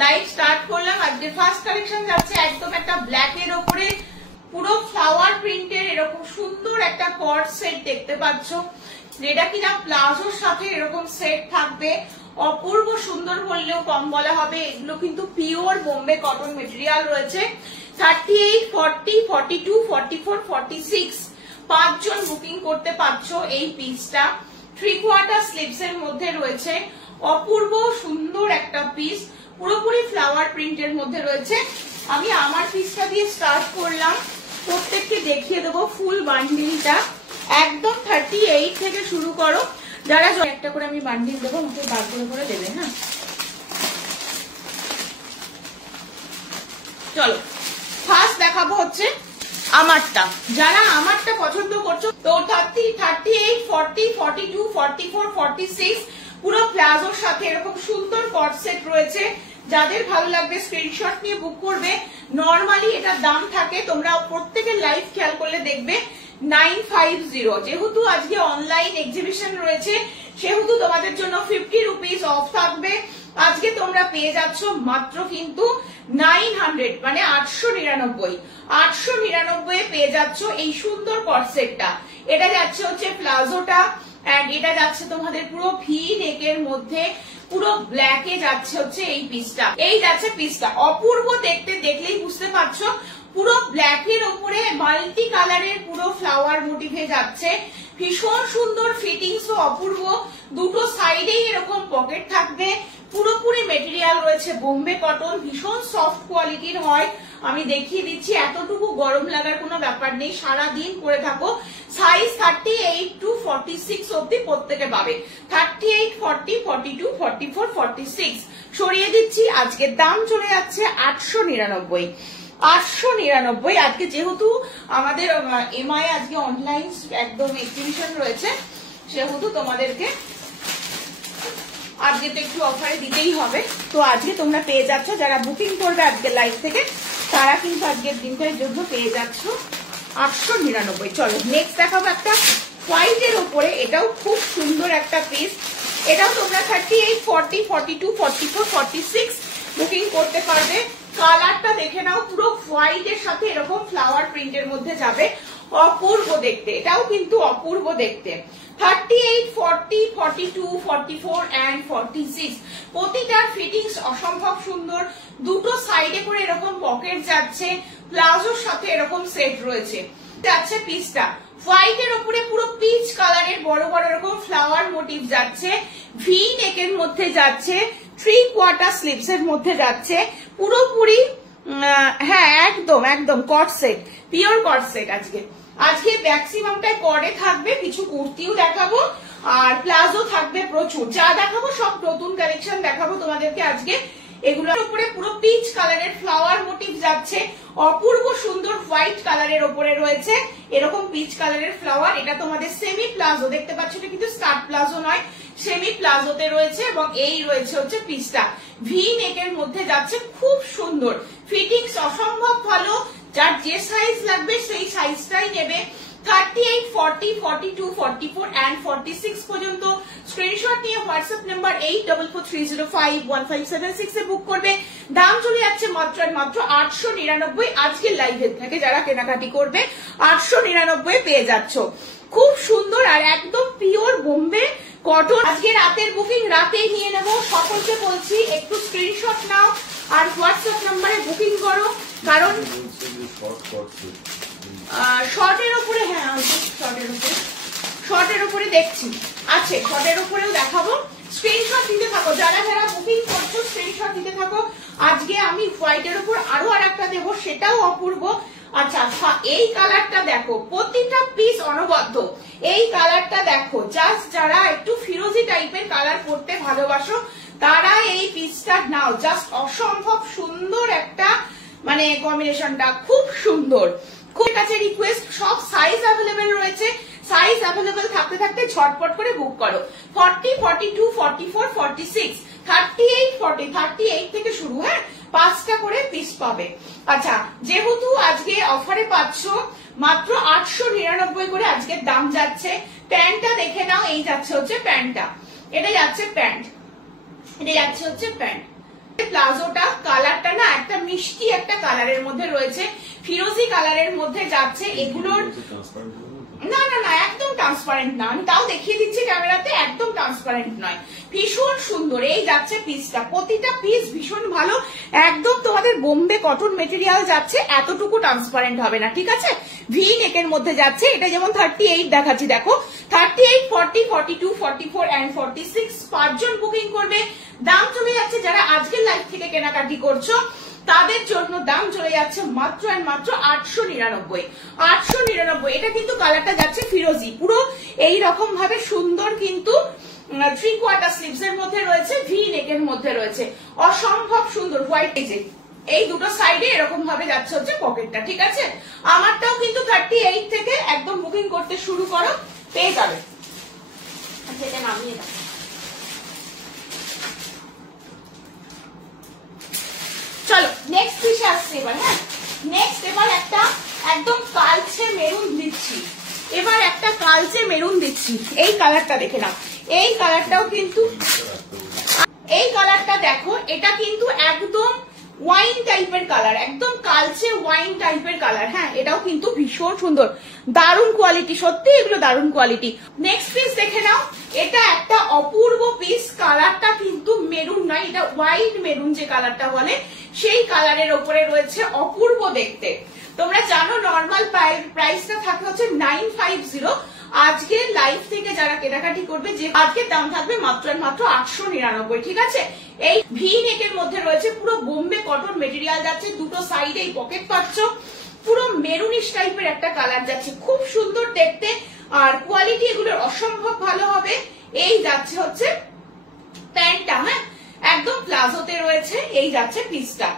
Live start করলাম। আজকে first collection যাচ্ছে একদম একটা ব্ল্যাক এর উপরে পুরো ফ্লাওয়ার প্রিন্টের এরকম সুন্দর একটা কট সেট দেখতে পাচ্ছ, যেটা কিনা প্লাজোর সাথে এরকম সেট থাকবে। অপূর্ব সুন্দর বললেও কম বলা হবে। এগুলো কিন্তু পিওর বোম্বে কটন মেটেরিয়াল রয়েছে। 38, 40, 42, 44, 46 পাঁচজন বুকিং করতে পারছো এই পিসটা। 3/4 স্লিভস এর মধ্যে রয়েছে। অপূর্ব সুন্দর একটা পিস, পুরোপুরি ফ্লাওয়ার প্রিন্টের মধ্যে রয়েছে। আমি আমার পিসটা দিয়ে স্টার্ট করলাম, প্রত্যেককে দেখিয়ে দেবো ফুল বান্ডিলটা। একদম 38 থেকে শুরু করো। যারা একটা করে আমি বান্ডিল দেবো, আমাকে বার করে দেবে। হ্যাঁ চলো, ফার্স্ট দেখাবো হচ্ছে আমারটা। যারা আমারটা পছন্দ করছো তো 30, 38, 40, 42, 44, 46 পুরো প্লাজোর সাথে এরকম সুন্দর কট সেট রয়েছে। যাদের ভালো লাগবে স্ক্রিনশট নিয়ে বুক করবে। নরমালি এটার দাম থাকে, তোমরা প্রত্যেকের লাইভ খেয়াল করলে দেখবে 950। যেহেতু আজকে অনলাইন এক্সিবিশন রয়েছে সেহেতু তোমাদের জন্য 50 রুপিস অফ থাকবে। আজকে তোমরা পেয়ে যাচ্ছ মাত্র কিন্তু 900, মানে 899। 899 পেয়ে যাচ্ছ এই সুন্দর কট সেটটা। এটা যাচ্ছে হচ্ছে প্লাজোটা, এন্ড এটা যাচ্ছে তোমাদের পুরো ভি নেকের মধ্যে, পুরো ব্ল্যাকে যাচ্ছে হচ্ছে এই পিসটা। এই যাচ্ছে পিসটা, অপূর্ব দেখতে, দেখলেই বুঝতে পারছো। পুরো ব্ল্যাকের উপরে মাল্টি কালারের পুরো ফ্লাওয়ার মোটিভে যাচ্ছে। ভীষণ সুন্দর ফিটিংস ও অপূর্ব। দুটো সাইডেই এরকম পকেট থাকবে। পুরোপুরি মেটেরিয়াল রয়েছে বোম্বে কটন, ভীষণ সফট কোয়ালিটির হয়। আমি দেখিয়ে দিচ্ছি, এতটুকু গরম লাগার কোনো ব্যাপার নেই, সারাদিন পরে থাকো। সাইজ 38 to 46 অব্দি প্রত্যেকে পাবে। 38, 40, 42, 44, 46 সরিয়ে দিচ্ছি। আজকের দাম চলে যাচ্ছে 899। 899 আজকে, যেহেতু আমাদের এমআই আজকে অনলাইন একদম এক্সিবিশন রয়েছে সেহেতু তোমাদেরকে আজকে তো একটু অফারে দিতেই হবে। তো আজকে তোমরা পেয়ে যাচ্ছ, যারা বুকিং করবে আজকে লাইভ থেকে, তারা কিন্তু আজকের দিনটার জন্য পেয়ে যাচ্ছ 899। চলো নেক্সট দেখাবো একটা হোয়াইটের উপরে। এটাও খুব সুন্দর একটা পিস। এটাও তোমরা 38, 40, 42, 44, 46 বুকিং করতে পারবে। কালারটা দেখে নাও, পুরো হোয়াইট এর সাথে এরকম ফ্লাওয়ার প্রিন্টের মধ্যে যাবে। অপূর্ব দেখতে, এটাও কিন্তু অপূর্ব দেখতে। 38, 40, 42, 44 and 46 প্রতিটার ফিটিংস অসম্ভব সুন্দর। দুটো সাইডে করে এরকম পকেট যাচ্ছে, প্লাজোর সাথে এরকম সেট রয়েছে। যাচ্ছে পিসটা হোয়াইট এর উপরে পুরো পিচ কালারের বড় বড় এরকম ফ্লাওয়ার মোটিভ যাচ্ছে। ভি নেকের মধ্যে যাচ্ছে, 3/4 স্লিভস এর মধ্যে যাচ্ছে। পুরোপুরি হ্যাঁ একদম একদম কট সেট, পিওর কট সেট। আজকে ম্যাক্সিমামটাই কটে থাকবে, কিছু কুর্তিও দেখাবো আর প্লাজো থাকবে প্রচুর। যা দেখাবো সব নতুন কালেকশন দেখাবো তোমাদেরকে আজকে। এগুলোর উপরে পুরো পিচ কালারের ফ্লাওয়ার মোটিভ যাচ্ছে। অপূর্ব সুন্দর হোয়াইট কালারের উপরে রয়েছে এরকম পিচ কালারের ফ্লাওয়ার। এটা তোমাদের সেমি প্লাজো দেখতে পাচ্ছ, এটা কিন্তু স্কার্ট প্লাজো নয়, সেমি প্লাজোতে রয়েছে। এবং এই রয়েছে হচ্ছে পিসটা, ভি নেকের মধ্যে যাচ্ছে। খুব সুন্দর ফিটিংস, অসম্ভব ভালো। যার যে সাইজ লাগবে সেই সাইজটাই নেবে। 38, 40, 42, 44 and 46 পর্যন্ত স্ক্রিনশট নিয়ে হোয়াটসঅ্যাপ নাম্বার 8443051576 এ বুক করবে। দাম চলে যাচ্ছে মাত্র 899। আজকে লাইভে থেকে যারা কেনাকাটি করবে 899 পেয়ে যাচ্ছ। খুব সুন্দর আর একদম পিওর বোম্বে কটন। আজকে রাতের বুকিং রাতেই নিয়ে নেব। সকলকে বলছি একটু স্ক্রিনশট নাও আর হোয়াটসঅ্যাপ নাম্বারে বুকিং করো, কারণ শর্টের উপরে, হ্যাঁ শর্টের উপরে দেখছি আছে, শর্টের উপরেও দেখাবো। স্ক্রিনশট দিতে থাকো, যারা যারা বুকিং করছো স্ক্রিনশট দিতে থাকো। আজকে আমি হোয়াইটের উপর আরো আর একটা দেবো, সেটাও অপূর্ব। আচ্ছা এই কালারটা দেখো, প্রতিটা পিস অনবদ্য। এই কালারটা দেখো, জাস্ট যারা একটু ফিরোজি টাইপের কালার পরতে ভালোবাসো তারা এই পিসটা নাও। জাস্ট অসম্ভব সুন্দর একটা মানে কম্বিনেশনটা, খুব সুন্দর। খুব কাছে রিকোয়েস্ট, সব সাইজ অ্যাভেলেবেল রয়েছে। সাইজ অ্যাভেলেবেল থাকতে থাকতে ঝটপট করে বুক করো। 40, 42, 44, 46, 38, 40, 38 থেকে শুরু। হ্যাঁ 5টা করে পিস পাবে। আচ্ছা যেহেতু আজকে অফারে পাচ্ছ মাত্র 899 করে আজকের দাম যাচ্ছে। প্যান্টটা দেখে নাও, এই যাচ্ছে হচ্ছে প্যান্টটা, এটা যাচ্ছে প্যান্ট, এটা যাচ্ছে হচ্ছে প্যান্ট। প্লাজোটা কালারটা না একটা মিষ্টি একটা কালারের মধ্যে রয়েছে, ফিরোজি কালারের মধ্যে যাচ্ছে। এগুলোর না না না একদম ট্রান্সপারেন্ট না, আমি তাও দেখিয়ে দিচ্ছি ক্যামেরাতে, একদম ট্রান্সপারেন্ট নয়, ভীষণ সুন্দর। এই যাচ্ছে পিসটা, প্রতিটা পিস ভীষণ ভালো, একদম তোমাদের বোম্বে কটন মেটেরিয়াল যাচ্ছে, এতটুকু ট্রান্সপারেন্ট হবে না, ঠিক আছে। ভি নেকের মধ্যে যাচ্ছে, এটা যেমন 38 দেখাচ্ছি, দেখো 38, 40, 42, 44 and 46 5জন বুকিং করবে। দাম চলে যাচ্ছে, যারা আজকের লাইভ থেকে কেনাকাটি করছো তাদের জন্য দাম চলে যাচ্ছে মাত্র আর মাত্র 899। 899। এটা কিন্তু কালারটা যাচ্ছে ফিরোজি, পুরো এই রকম ভাবে সুন্দর, কিন্তু 3/4 স্লিভস এর মধ্যে রয়েছে, ভি নেকের মধ্যে রয়েছে, অসম্ভব সুন্দর। হোয়াইট এই দুটো সাইডে এরকম ভাবে যাচ্ছে হচ্ছে পকেটটা, ঠিক আছে। আমারটাও কিন্তু 38 থেকে একদম বুকিং করতে শুরু করো, পেয়ে যাবে। এটা নামিয়ে দাও। চলো নেক্সট পিসে আসছে এবার। হ্যাঁ, নেক্সট এবার একটা একদম কালচে মেরুন দিচ্ছি, এবার একটা কালচে মেরুন দিচ্ছি। এই কালারটা দেখে নাও, এই কালারটাও কিন্তু, এই কালারটা দেখো, এটা কিন্তু একদম ওয়াইন টাইপের কালার, একদম কালচে ওয়াইন টাইপের কালার। হ্যাঁ, এটাও কিন্তু ভীষণ সুন্দর, দারুণ কোয়ালিটি, সত্যি এগুলো দারুণ কোয়ালিটি। নেক্সট পিস দেখে নাও, এটা একটা অপূর্ব পিস, কালারটা কিন্তু মেরুন নয়, এটা হোয়াইট মেরুন যে কালারটা বলে সেই কালারের ওপরে রয়েছে, অপূর্ব দেখতে। তোমরা জানো নর্মাল প্রাইসটা থাকে হচ্ছে 950, আজকে লাইভ থেকে যারা কেনাকাটি করবে যে আজকের দাম থাকবে মাত্র মাত্র 899, ঠিক আছে। এই ভি নেকের মধ্যে রয়েছে, পুরো বোম্বে কটন মেটেরিয়াল যাচ্ছে, দুটো সাইডে এই পকেট পাচ্ছ, পুরো মেরুনিশ টাইপের একটা কালার যাচ্ছে, খুব সুন্দর দেখতে, আর কোয়ালিটি এগুলোর অসম্ভব ভালো হবে। এই যাচ্ছে হচ্ছে প্যান্টটা, হ্যাঁ একদম প্লাজোতে রয়েছে, এই যাচ্ছে পিসটা,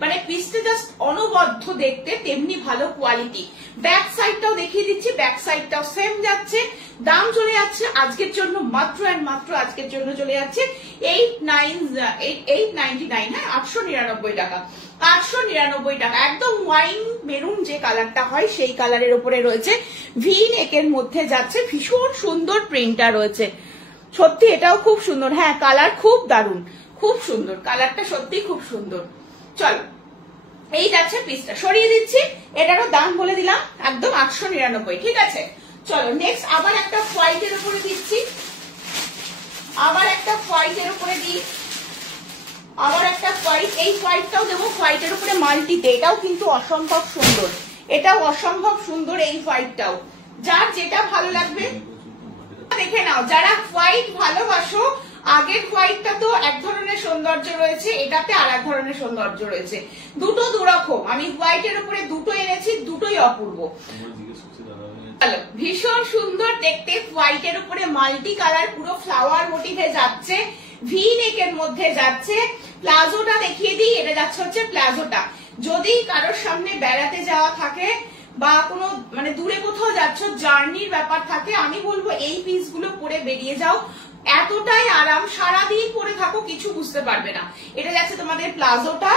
মানে পিসটা জাস্ট অনবদ্য দেখতে, তেমনি ভালো কোয়ালিটি। ব্যাক সাইডটাও দেখিয়ে দিচ্ছি, ব্যাক সাইডটাও সেম যাচ্ছে। দাম চলে যাচ্ছে আজকের জন্য মাত্র আর মাত্র আজকের জন্য চলে যাচ্ছে 899, হ্যাঁ 899 টাকা, 899 টাকা। একদম ওয়াইন মেরুন যে কালারটা হয় সেই কালারের উপরে রয়েছে, ভি নেকের মধ্যে যাচ্ছে, ভীষণ সুন্দর প্রিন্টটা রয়েছে, সত্যি এটাও খুব সুন্দর। হ্যাঁ, কালার খুব দারুণ, খুব সুন্দর কালারটা, সত্যি খুব সুন্দর। চলো এই যাচ্ছে পিসটা, সরিয়ে দিচ্ছি, এটারও দাম বলে দিলাম একদম 899, ঠিক আছে। চলো নেক্সট আবার একটা হোয়াইটের উপরে দিচ্ছি, আবার একটা হোয়াইটের উপরে দিই, আবার একটা হোয়াইট, এই হোয়াইটটাও দেবো হোয়াইটের উপরে মাল্টিতে, এটাও কিন্তু অসম্ভব সুন্দর, এটাও অসম্ভব সুন্দর। এই হোয়াইটটাও যার যেটা ভালো লাগবে দেখে নাও, যারা হোয়াইট ভালোবাসো, আগের হোয়াইটটা তো এক ধরনের সৌন্দর্য রয়েছে, এটাতে আর এক ধরনের সৌন্দর্য রয়েছে, দুটো দুরকম। আমি হোয়াইটের উপরে দুটো এনেছি, দুটোই অপূর্ব, ভীষণ সুন্দর দেখতে। হোয়াইটের উপরে মাল্টি কালার, পুরো ফ্লাওয়ার মোটিভে যাচ্ছে, ভি নেকের মধ্যে যাচ্ছে। প্লাজোটা দেখিয়ে দিই, এটা যাচ্ছে হচ্ছে প্লাজোটা। যদি কারোর সামনে বেড়াতে যাওয়া থাকে বা কোনো মানে দূরে কোথাও যাচ্ছ, জার্নির ব্যাপার থাকে, আমি বলবো এই পিসগুলো পরে বেরিয়ে যাও, এতটাই আরাম, সারাদিন পরে থাকো কিছু বুঝতে পারবে না। এটা যাচ্ছে তোমাদের প্লাজোটা,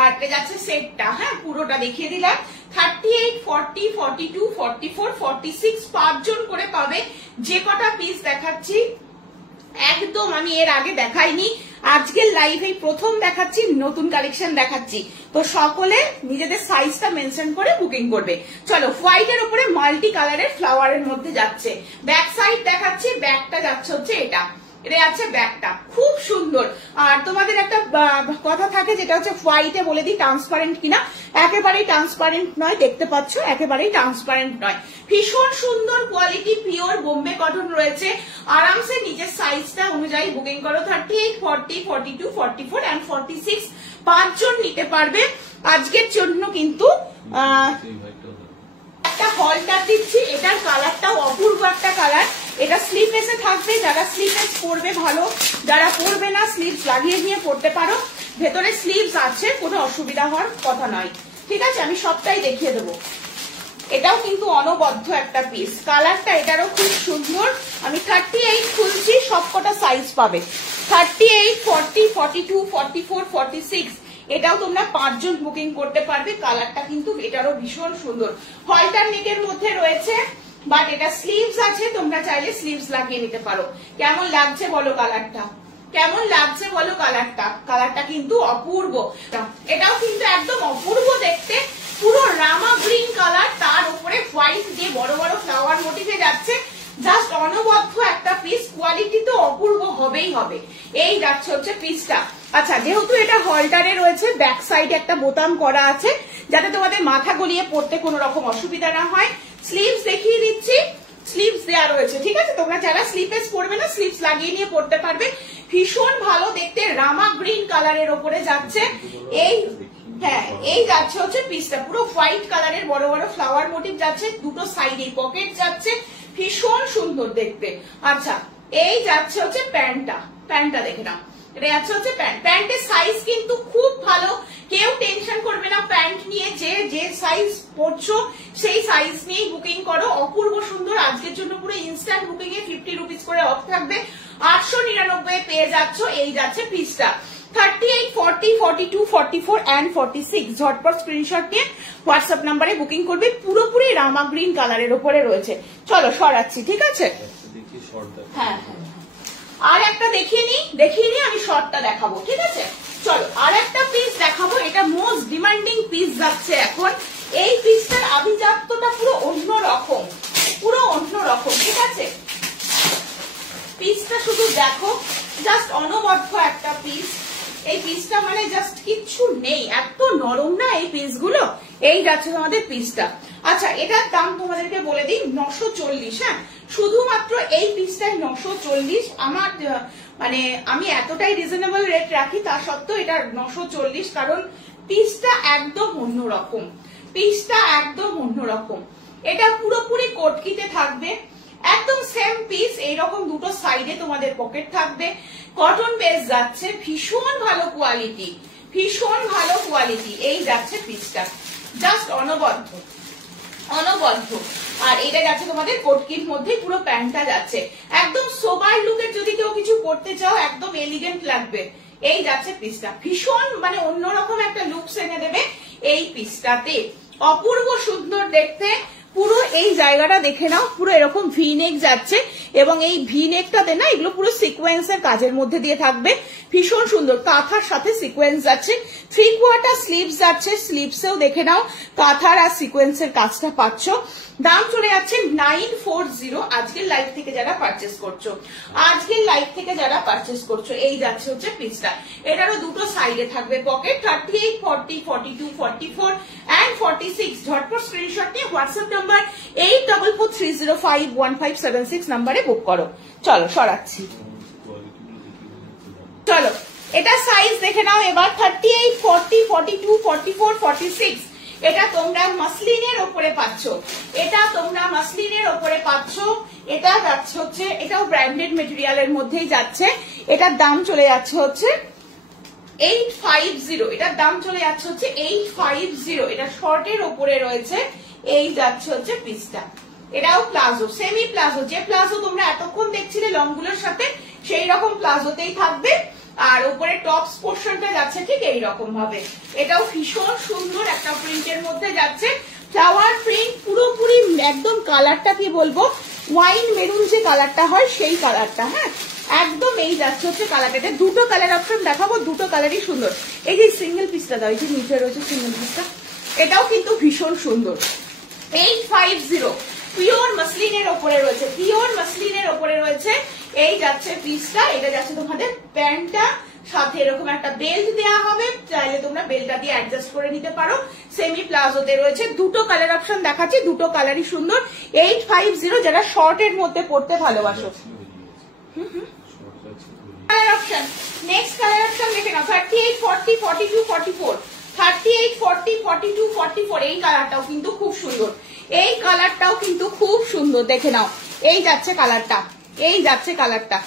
আর এটা যাচ্ছে সেটটা। হ্যাঁ, পুরোটা দেখিয়ে দিলাম। 38, 40, 42, 44, 46 5জন করে পাবে। যে কটা পিস দেখাচ্ছি একদম আমি এর আগে দেখাইনি, আজকের লাইভে প্রথম দেখাচ্ছি, নতুন কালেকশন দেখাচ্ছি, তো সকলে নিজেদের সাইজটা মেনশন করে বুকিং করবে। চলো হোয়াইটের উপরে মাল্টি কালারের ফ্লাওয়ারের মধ্যে যাচ্ছে। ব্যাক সাইড দেখাচ্ছি, ব্যাকটা যাচ্ছে হচ্ছে এটা, এটা যাচ্ছে ব্যাকটা, খুব সুন্দর। আর তোমাদের একটা কথা থাকে যেটা হচ্ছে হোয়াইটে বলে দিই ট্রান্সপারেন্ট কিনা, একেবারেই ট্রান্সপারেন্ট নয়, দেখতে পাচ্ছ একেবারেই ট্রান্সপারেন্ট নয়, ভীষণ সুন্দর কোয়ালিটি, পিওর বোম্বে কটন রয়েছে। আরামসে নিজের সাইজটা অনুযায়ী বুকিং করো। 38, 40, 42, 44 and 46 5জন নিতে পারবে। আজকের জন্য কিন্তু একটা হলটার দিচ্ছি, এটার কালারটাও অপূর্ব একটা কালার, এটা স্লিভলেসে থাকবে, যারা স্লিভলেস পরবে ভালো, যারা পরবে না স্লিভস লাগিয়ে নিয়ে পরতে পারো, ভেতরে স্লিভস আছে, কোনো অসুবিধা হওয়ার কথা নয়, ঠিক আছে। আমি সবটাই দেখিয়ে দেবো। এটাও কিন্তু অনবদ্য একটা পিস, কালারটা এটারও খুব সুন্দর। আমি 38 খুলছি, সবকটা সাইজ পাবে, 38, 40, 42, 44, 46, এটাও তোমরা 5জন বুকিং করতে পারবে। কালারটা কিন্তু এটারও ভীষণ সুন্দর, হলটার নেকের মধ্যে রয়েছে, বাট এটা স্লিভস আছে, তোমরা চাইলে স্লিভস লাগিয়ে নিতে পারো। কেমন লাগছে বলো কালারটা, কেমন লাগছে বলো কালারটা? কালারটা কিন্তু অপূর্ব, এটাও কিন্তু একদম অপূর্ব দেখতে, পুরো রামা গ্রিন কালার, তার উপরে হোয়াইট দিয়ে বড় বড় ফ্লাওয়ার মোটিভে যাচ্ছে, জাস্ট অনবদ্য একটা পিস, কোয়ালিটি তো অপূর্ব হবেই হবে। এই যাচ্ছে হচ্ছে পিসটা। আচ্ছা, যেহেতু এটা হলটারে রয়েছে, ব্যাক সাইডে একটা বোতাম করা আছে যাতে তোমাদের মাথা গলিয়ে পড়তে কোনো রকম অসুবিধা না হয়। স্লিভস দেখিয়ে দিচ্ছি, স্লিভস দেওয়া রয়েছে, ঠিক আছে? তোমরা যারা স্লিভলেস পরবে না, স্লিভস লাগিয়ে নিয়ে পড়তে পারবে। ভীষণ ভালো দেখতে, রামা গ্রিন কালারের ওপরে যাচ্ছে। এই হ্যাঁ, এই যাচ্ছে হচ্ছে পিসটা, পুরো হোয়াইট কালারের বড় বড় ফ্লাওয়ার মোটিভ যাচ্ছে, দুটো সাইডে পকেট যাচ্ছে, ভীষণ সুন্দর দেখতে। আচ্ছা, এই যাচ্ছে হচ্ছে প্যান্টটা, প্যান্টটা দেখে নাও, এটা যাচ্ছে হচ্ছে প্যান্ট। প্যান্টের সাইজ কিন্তু খুব ভালো, কেউ টেনশন করবে না প্যান্ট নিয়ে, যে সাইজ পরছো সেই সাইজ নিয়েই বুকিং করো। অপূর্ব সুন্দর, আজকের জন্য পুরো ইনস্ট্যান্ট বুকিং এ 50 রুপিস করে অফ থাকবে, 899 পেয়ে যাচ্ছ। এই যাচ্ছে পিসটা, 38, 40, 42, 44 and 46। ঝটপট স্ক্রিনশট নিয়ে হোয়াটসঅ্যাপ নাম্বারে বুকিং করবে। পুরোপুরি রামা গ্রিন কালারের উপরে রয়েছে। চলো সরাচ্ছি, ঠিক আছে? হ্যাঁ, আর একটা দেখিয়ে নি, আমি শর্টটা দেখাবো, ঠিক আছে? চলো আর একটা পিস দেখাবো, এটা মোস্ট ডিমান্ডিং পিস যাচ্ছে এখন। এই পিসটার আভিজাত্যটা পুরো অন্যরকম, পুরো অন্যরকম, ঠিক আছে? পিসটা শুধু দেখো, জাস্ট অনবদ্য একটা পিস। এই পিসটা মানে জাস্ট কিচ্ছু নেই, এত নরম না এই পিসগুলো। এই যাচ্ছে তোমাদের পিসটা। আচ্ছা, এটার দাম তোমাদেরকে বলে দিই, 940। হ্যাঁ, শুধুমাত্র এই পিসটাই 940। আমার মানে আমি এতটাই রিজনেবল রেট রাখি, তা সত্ত্বেও এটা 940, কারণ পিসটা একদম অন্যরকম, পিসটা একদম অন্যরকম। এটা পুরোপুরি কটকিতে থাকবে, একদম সেম পিস, এইরকম দুটো সাইডে তোমাদের পকেট থাকবে, কটন বেস যাচ্ছে, ভীষণ ভালো কোয়ালিটি, ভীষণ ভালো কোয়ালিটি। এই যাচ্ছে পিসটা, জাস্ট অনবদ্য, অনবদ্য। আর এটা যাচ্ছে তোমাদের কোটকির মধ্যে, পুরো প্যান্টটা যাচ্ছে একদম সোবার লুকের, যদি কেউ কিছু পরতে চাও একদম এলিগেন্ট লাগবে। এই যাচ্ছে পিসটা, ভীষণ মানে অন্যরকম একটা লুকস এনে দেবে এই পিসটাতে, অপূর্ব সুন্দর দেখতে। পুরো এই জায়গাটা দেখে নাও, পুরো এরকম ভি নেক যাচ্ছে, এবং এই ভি নেকটাতে না এগুলো পুরো সিকোয়েন্সের কাজের মধ্যে দিয়ে থাকবে, ভীষণ সুন্দর। কাঁথার সাথে সিকোয়েন্স যাচ্ছে, 3/4 স্লিভস যাচ্ছে, স্লিভসেও দেখে নাও কাঁথার আর সিকোয়েন্সের কাজটা পাচ্ছ। দাম চলে যাচ্ছে 940। আজকের লাইভ থেকে যারা পারচেস করছো, আজকের লাইভ থেকে যারা পারচেস করছো, এই যাচ্ছে হচ্ছে পিসটা। এটারও দুটো সাইডে থাকবে পকেট, 38, 40, 42, 44 and 46। ঝটপট স্ক্রিনশট নিয়ে হোয়াটসঅ্যাপ নাম্বার 8443051576 নাম্বারে বুক করো। চলো সরাচ্ছি, চলো এটা সাইজ দেখে নাও এবার, 38, 40, 42, 44, 46। এটা তোমরা মাসলিনের ওপরে পাচ্ছ, এটা তোমরা মাসলিনের ওপরে পাচ্ছ। এটা যাচ্ছে হচ্ছে, এটাও ব্র্যান্ডেড মেটেরিয়ালের মধ্যেই যাচ্ছে। এটার দাম চলে যাচ্ছে হচ্ছে 850। এটার দাম চলে যাচ্ছে হচ্ছে 850। এটা শর্টের ওপরে রয়েছে। এই যাচ্ছে হচ্ছে পিসটা, এটাও প্লাজো, সেমি প্লাজো, যে প্লাজো তোমরা এতক্ষণ দেখছিলে লং গুলোর সাথে, সেই রকম প্লাজোতেই থাকবে। আর উপরে টপস পোর্শনটা যাচ্ছে ঠিক এইরকম ভাবে। এটাও ভীষণ সুন্দর একটা প্রিন্টের মধ্যে যাচ্ছে, ফ্লাওয়ার প্রিন্ট পুরোপুরি একদম। কালারটা কি বলবো, ওয়াইন মেরুন যে কালারটা হয় সেই কালারটা। হ্যাঁ, একদম এই যাচ্ছে হচ্ছে কালারটা। দুটো কালার অপশন দেখাবো, দুটো কালারই সুন্দর। এই যে সিঙ্গেল পিসটা দাও, এই যে নিচে রয়েছে সিঙ্গেল পিসটা, এটাও কিন্তু ভীষণ সুন্দর। 850 পিওর মাসলিনের ওপরে রয়েছে, পিওর মাসলিনের ওপরে রয়েছে। এই যাচ্ছে পিসটা, এটা যাচ্ছে তোমাদের প্যান্টটা, সাথে এরকম একটা বেল্ট দেওয়া হবে, চাইলে তোমরা বেল্টটা দিয়ে অ্যাডজাস্ট করে নিতে পারো। সেমি প্লাজোতে রয়েছে, দুটো কালার অপশন দেখাচ্ছি, দুটো কালারই সুন্দর। 850 যারা শর্টের মধ্যে পড়তে ভালোবাসো। Colour option, next colour option দেখে নাও, 38, 40, 42, 44। 38, 40, 42, 44। এই কালারটাও কিন্তু খুব সুন্দর, এই কালারটাও কিন্তু খুব সুন্দর, দেখে নাও। এই যাচ্ছে কালারটা, এই যাচ্ছে কালারটা,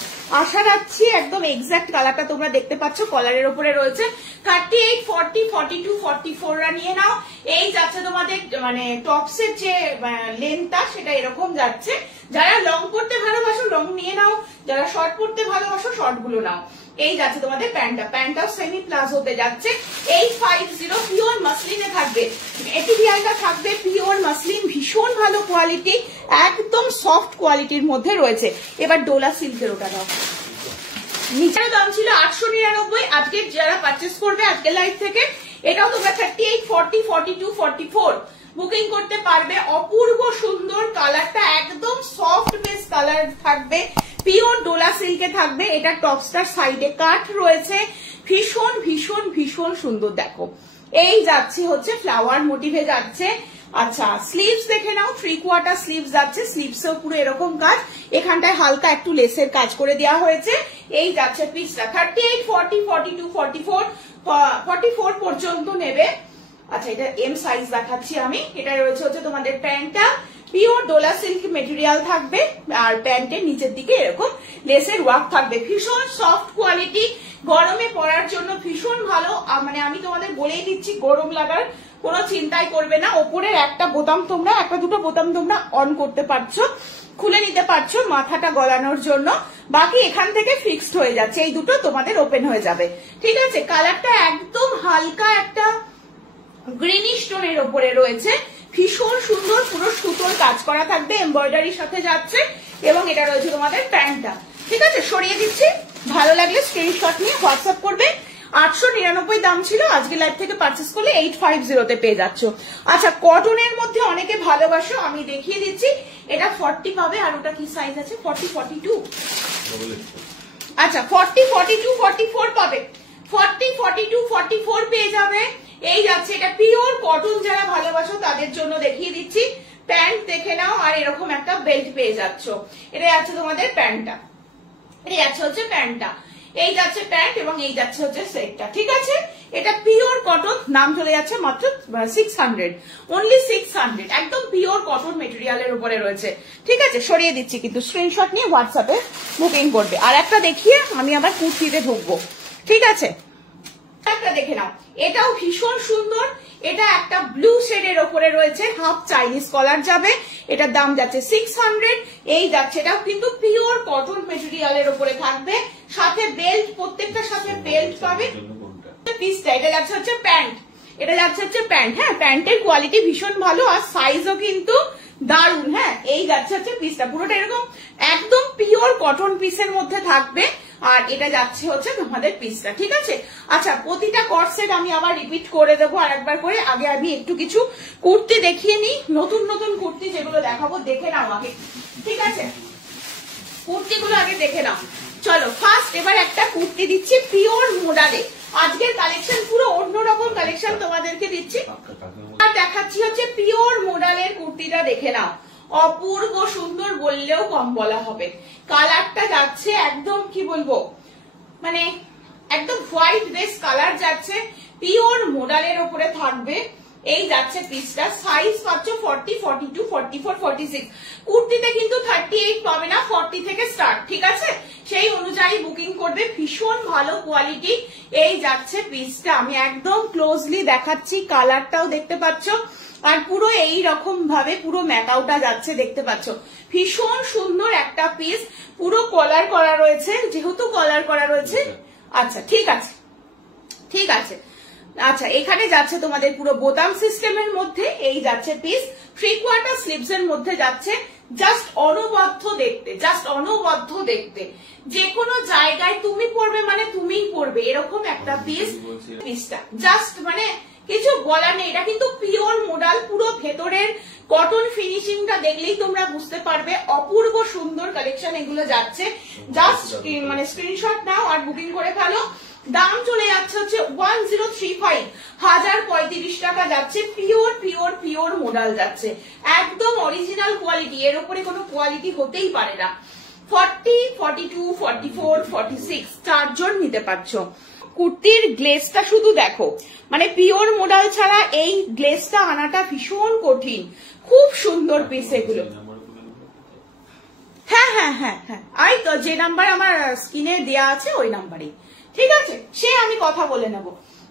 আশা রাখছি একদম এক্সাক্ট কালারটা তোমরা দেখতে পাচ্ছ, কলারের উপরে রয়েছে। 38, 40, 42, 44 নিয়ে নাও। এই যাচ্ছে তোমাদের মানে টপসের যে লেন্থটা সেটা এরকম যাচ্ছে। যারা লং পড়তে ভালোবাসো লং নিয়ে নাও, যারা শর্ট পড়তে ভালোবাসো শর্ট গুলো নাও। এই যাচ্ছে তোমাদের প্যান্টটা, প্যান্টটাও সেমি প্লাজোতে যাচ্ছে। 850 পিওর মাসলিনে থাকবে, মেটেরিয়ালটা থাকবে পিওর মাসলিন, ভীষণ ভালো কোয়ালিটি, একদম সফট কোয়ালিটির মধ্যে রয়েছে। এবার ডোলা সিল্কের ওটা দাও, নিচের দাম ছিল 899, আজকে যারা পারচেস করবে আজকে লাইভ থেকে এটাও তোমরা 38, 40, 42, 44 বুকিং করতে পারবে। অপূর্ব সুন্দর কালারটা, একদম সফট বেস কালার থাকবে, পিওর ডোলা সিল্কে থাকবে। এটা টপসটার সাইডে কাট রয়েছে, ভীষণ ভীষণ ভীষণ সুন্দর। দেখো এই যাচ্ছে হচ্ছে ফ্লাওয়ার মোটিভে যাচ্ছে। আচ্ছা স্লিভস দেখে নাও, 3/4 স্লিভস যাচ্ছে, স্লিভসেও পুরো এরকম কাজ, এখানটায় হালকা একটু লেসের কাজ করে দেওয়া হয়েছে। এই যাচ্ছে পিসটা 38, 40, 42, 44, 44 পর্যন্ত নেবে। আচ্ছা এটা এম সাইজ দেখাচ্ছি আমি। এটা রয়েছে হচ্ছে তোমাদের প্যান্টটা, পিওর ডোলা সিল্ক মেটেরিয়াল থাকবে, আর প্যান্টের নিচের দিকে এরকম লেসের ওয়ার্ক থাকবে, ভীষণ সফট কোয়ালিটি, গরমে পরার জন্য ভীষণ ভালো। মানে আমি তোমাদের বলেই দিচ্ছি, গরম লাগার কোনো চিন্তাই করবে না। ওপরের একটা বোতাম তোমরা, একটা দুটো বোতাম তোমরা অন করতে পারছো, খুলে নিতে পারছো মাথাটা গলানোর জন্য, বাকি এখান থেকে ফিক্সড হয়ে যাচ্ছে, এই দুটো তোমাদের ওপেন হয়ে যাবে। ঠিক আছে, কালারটা একদম হালকা একটা গ্রিনিশ টোনের ওপরে রয়েছে, ভীষণ সুন্দর, পুরো সুতোর কাজ করা থাকবে, এমব্রয়ডারির সাথে যাচ্ছে, এবং এটা রয়েছে তোমাদের প্যান্টটা। ঠিক আছে, সরিয়ে দিচ্ছি, ভালো লাগলে স্ক্রিনশট নিয়ে হোয়াটসঅ্যাপ করবে। 899 দাম ছিল, আজকে লাইভ থেকে পারচেস করলে 850 তে পেয়ে যাচ্ছ। আচ্ছা কটনের মধ্যে অনেকে ভালোবাসো, আমি দেখিয়ে দিচ্ছি। এটা 40 পাবে, আর ওটা কি সাইজ আছে 40, 42। আচ্ছা 40, 42, 44 পাবে, 40, 42, 44 পেয়ে যাবে। এই যাচ্ছে, এটা পিওর কটন, যারা ভালোবাসো তাদের জন্য দেখিয়ে দিচ্ছি। প্যান্ট দেখে নাও, আর এরকম একটা বেল্ট পেয়ে যাচ্ছ। এটা যাচ্ছে তোমাদের প্যান্টটা, এটা যাচ্ছে হচ্ছে প্যান্টটা, এই যাচ্ছে প্যান্ট, এবং এই যাচ্ছে হচ্ছে সেটটা। ঠিক আছে, এটা পিওর কটন, নাম চলে যাচ্ছে মাত্র 600, অনলি 600, একদম পিওর কটন মেটেরিয়ালের উপরে রয়েছে। ঠিক আছে, সরিয়ে দিচ্ছি, কিন্তু স্ক্রিনশট নিয়ে হোয়াটসঅ্যাপে বুকিং করবে। আর একটা দেখিয়ে আমি আবার কুর্তিতে ঢুকবো। ঠিক আছে, একটা দেখে নাও, এটাও ভীষণ সুন্দর। এটা একটা ব্লু শেডের ওপরে রয়েছে, হাফ চাইনিজ কলার যাবে, এটার দাম যাচ্ছে 600। এই যাচ্ছে, এটাও কিন্তু পিওর কটন মেটেরিয়ালের ওপরে থাকবে, সাথে বেল্ট, প্রত্যেকটার সাথে বেল্ট পাবে। পিসটা এটা যাচ্ছে হচ্ছে প্যান্ট, এটা যাচ্ছে হচ্ছে প্যান্ট। হ্যাঁ, প্যান্টের কোয়ালিটি ভীষণ ভালো, আর সাইজও কিন্তু দারুন। হ্যাঁ, এই যাচ্ছে হচ্ছে পিসটা, পুরোটা এরকম একদম পিওর কটন পিসের মধ্যে থাকবে, আর এটা যাচ্ছে হচ্ছে তোমাদের পিসটা। ঠিক আছে, আচ্ছা প্রতিটা কট সেট আমি আবার রিপিট করে দেবো আর একবার করে। আগে আমি একটু কিছু কুর্তি দেখিয়ে নিই, নতুন নতুন কুর্তি যেগুলো দেখাবো, দেখে নাও আগে। ঠিক আছে, কুর্তিগুলো আগে দেখে নাও। চলো ফার্স্ট এবার একটা কুর্তি দিচ্ছি পিওর মোডালে, আজকের কালেকশন পুরো অন্যরকম কালেকশন তোমাদেরকে দিচ্ছি, আর দেখাচ্ছি হচ্ছে পিওর মোডালের কুর্তিটা। দেখে নাও, অপূর্ব সুন্দর বললেও কম বলা হবে। কালারটা যাচ্ছে একদম কি বলবো, মানে একদম হোয়াইট বেস কালার যাচ্ছে, পিওর মোডালের উপরে থাকবে। এই যাচ্ছে পিসটা, সাইজ পাচ্ছ 40, 42, 44, 46। কুর্তিতে কিন্তু 38 পাবে না, 40 থেকে স্টার্ট। ঠিক আছে, সেই অনুযায়ী বুকিং করবে, ভীষণ ভালো কোয়ালিটি। এই যাচ্ছে পিসটা, আমি একদম ক্লোজলি দেখাচ্ছি, কালারটাও দেখতে পাচ্ছ, আর পুরো এই রকম ভাবে পুরো ম্যাকাউটা যাচ্ছে, দেখতে পাচ্ছ, ভীষণ সুন্দর একটা পিস। পুরো কলার করা রয়েছে, যেহেতু কলার করা রয়েছে। আচ্ছা ঠিক আছে, ঠিক আছে। আচ্ছা এখানে যাচ্ছে তোমাদের পুরো বোতাম সিস্টেমের মধ্যে, এই যাচ্ছে পিস, 3/4 স্লিভস এর মধ্যে যাচ্ছে, জাস্ট অনবদ্য দেখতে, জাস্ট অনবদ্য দেখতে, যে কোনো জায়গায় তুমি পরবে মানে তুমিই পরবে, এরকম একটা পিস। পিসটা জাস্ট মানে কিছু বলার নেই, এটা কিন্তু পিওর মোডাল, পুরো ভেতরের কটন ফিনিশিংটা দেখলেই তোমরা বুঝতে পারবে, অপূর্ব সুন্দর কালেকশন এগুলো যাচ্ছে। জাস্ট মানে স্ক্রিনশট নাও আর বুকিং করে ফেলো। দাম চলে যাচ্ছে হচ্ছে 1035, 1035 টাকা যাচ্ছে, পিওর পিওর পিওর মোডাল যাচ্ছে, একদম অরিজিনাল কোয়ালিটি, এর উপরে কোনো কোয়ালিটি হতেই পারে না। 40, 42, 44, 46 চারজন নিতে পারছো। কুর্তির গ্লেজটা শুধু দেখো, মানে পিওর মোডাল ছাড়া এই গ্লেজটা আনাটা ভীষণ কঠিন, খুব সুন্দর পিস এগুলো। হ্যাঁ হ্যাঁ হ্যাঁ হ্যাঁ, আই তো যে নাম্বার আমার স্ক্রিনে দেয়া আছে ওই নাম্বারই। ঠিক আছে, সে আমি কথা বলে নেব।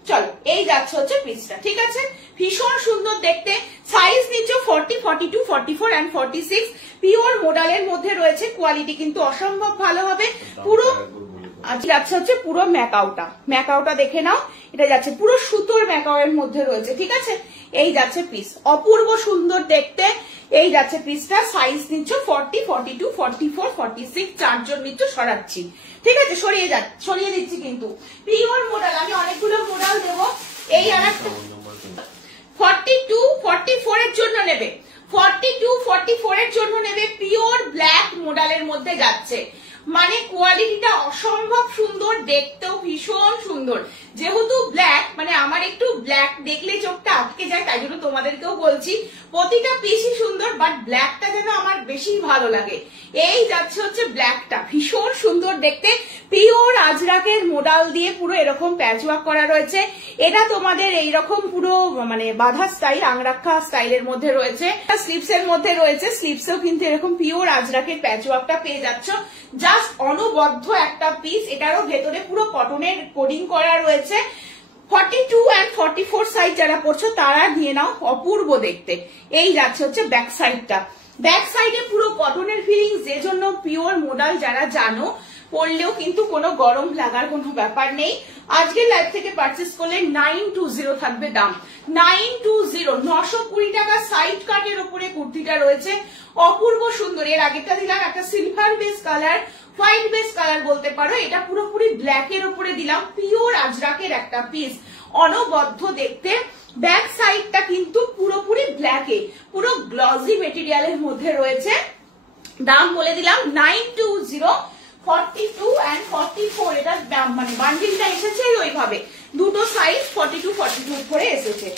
চলো এই যাচ্ছে হচ্ছে পিসটা। ঠিক আছে, ভীষণ সুন্দর দেখতে, সাইজ নিচে 40, 42, 44 and 46, পিওর মোডালের মধ্যে রয়েছে, কোয়ালিটি কিন্তু অসম্ভব ভালো হবে। পুরো আজ যাচ্ছে হচ্ছে পুরো ম্যাকাওটা দেখে নাও, এটা যাচ্ছে পুরো সুতোর ম্যাকাওয়ের মধ্যে রয়েছে, ঠিক আছে। এই যাচ্ছে পিস, অপূর্ব সুন্দর দেখতে। এই যাচ্ছে পিসটা, সাইজ নিচ্ছ 40, 42, 44, 46, চারজন নিচ্ছ, সরাচ্ছি, ঠিক আছে, সরিয়ে দিচ্ছি কিন্তু। পিওর মোডাল, আমি অনেকগুলো মোডাল দেবো। এই আর একটা 42, 44 এর জন্য নেবে, 42, 44 এর জন্য নেবে, পিওর ব্ল্যাক মোডালের মধ্যে যাচ্ছে, মানে কোয়ালিটিটা অসম্ভব সুন্দর, দেখতেও ভীষণ সুন্দর। যেহেতু ব্ল্যাক, মানে আমার একটু ব্ল্যাক দেখলে চোখটা আটকে যায়, তাই জন্য তোমাদেরকেও বলছি প্রতিটা পিসই সুন্দর, বাট ব্ল্যাকটা যেন আমার বেশি ভালো লাগে। এই যাচ্ছে হচ্ছে ব্ল্যাকটা, ভীষণ সুন্দর দেখতে, পিওর আজরাকের মোডাল দিয়ে পুরো এরকম প্যাচওয়ার্ক করা রয়েছে। এটা তোমাদের এইরকম পুরো মানে বাঁধা স্টাইল, আংরাক্ষা স্টাইলের মধ্যে রয়েছে, স্লিপস এর মধ্যে রয়েছে, স্লিপসেও কিন্তু এরকম পিওর আজরাকের প্যাচওয়ার্কটা পেয়ে যাচ্ছ। জাস্ট অনবদ্য একটা পিস, এটারও ভেতরে পুরো কটনের কোডিং করা রয়েছে। 42 and 44 সাইজ যারা পড়ছো তারা নিয়ে নাও, অপূর্ব দেখতে। এই যাচ্ছে হচ্ছে ব্যাক সাইডটা, ব্যাক সাইডে পুরো কটনের ফিলিংস, যে জন্য পিওর মোডাল যারা জানো, পরলেও কিন্তু কোনো গরম লাগার কোনো ব্যাপার নেই। আজকের লাইভ থেকে পারচেস করলে 920 থাকবে দাম, 920, 920 টাকা। সাইড কাটের উপরে কুর্তিটা রয়েছে, অপূর্ব সুন্দর। এর আগেটা দিলাম একটা silver base colour, white base colour বলতে পারো, এটা পুরোপুরি ব্ল্যাক এর উপরে দিলাম, পিওর আজরাকের একটা পিস, অনবদ্য দেখতে। ব্যাক সাইডটা কিন্তু পুরোপুরি ব্ল্যাকে, পুরো গ্লসি মেটেরিয়ালের মধ্যে রয়েছে। দাম বলে দিলাম 920, 42 and 44, এটা মানে বান্ডিলটা এসেছে ওইভাবে, দুটো সাইজ 42, 42 করে এসেছে।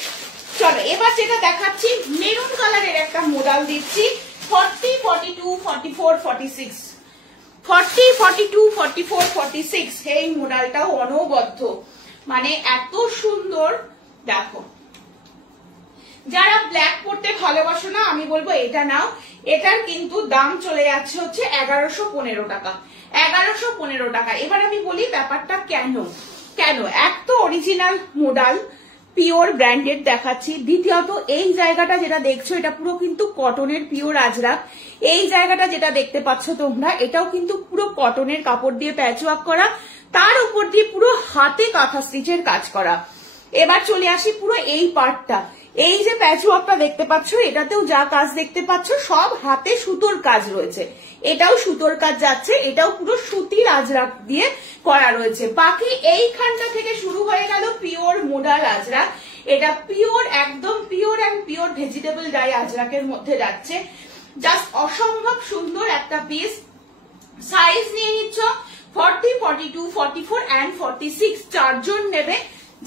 চলো এবার যেটা দেখাচ্ছি, মেরুন কালারের একটা মোডাল দিচ্ছি, 40, 42, 44, 46, 40, 42, 44, 46। এই মোডালটাও অনবদ্য, মানে এত সুন্দর। দেখো, যারা ব্ল্যাক পরতে ভালোবাসো না, আমি বলবো এটা নাও। এটার কিন্তু দাম চলে যাচ্ছে হচ্ছে 1115 টাকা, 1115 টাকা। এবার আমি বলি ব্যাপারটা কেন, এক তো অরিজিনাল মোডাল, পিওর ব্র্যান্ডেড দেখাচ্ছি, দ্বিতীয়ত এই জায়গাটা যেটা দেখছো এটা পুরো কিন্তু কটনের পিওর আজরাক। এই জায়গাটা যেটা দেখতে পাচ্ছ তোমরা, এটাও কিন্তু পুরো কটনের কাপড় দিয়ে প্যাচওয়ার্ক করা, তার উপর দিয়ে পুরো হাতে কাঁথা স্টিচের কাজ করা। এবার চলে আসি পুরো এই পার্টটা, এই যে প্যাচওয়ার্কটা দেখতে পাচ্ছ, এটাতেও যা কাজ দেখতে পাচ্ছ সব হাতে সুতোর কাজ রয়েছে, এটাও সুতোর কাজ যাচ্ছে, এটাও পুরো সুতির আজরাক দিয়ে করা রয়েছে। বাকি এইখানটা থেকে শুরু হয়ে গেল পিওর মোডাল আজরাক, এটা পিওর, একদম pure and pure vegetable dye আজরাকের মধ্যে যাচ্ছে। জাস্ট অসম্ভব সুন্দর একটা পিস। সাইজ নিয়ে নিচ্ছ 40, 42, 44 and 46, চারজন নেবে।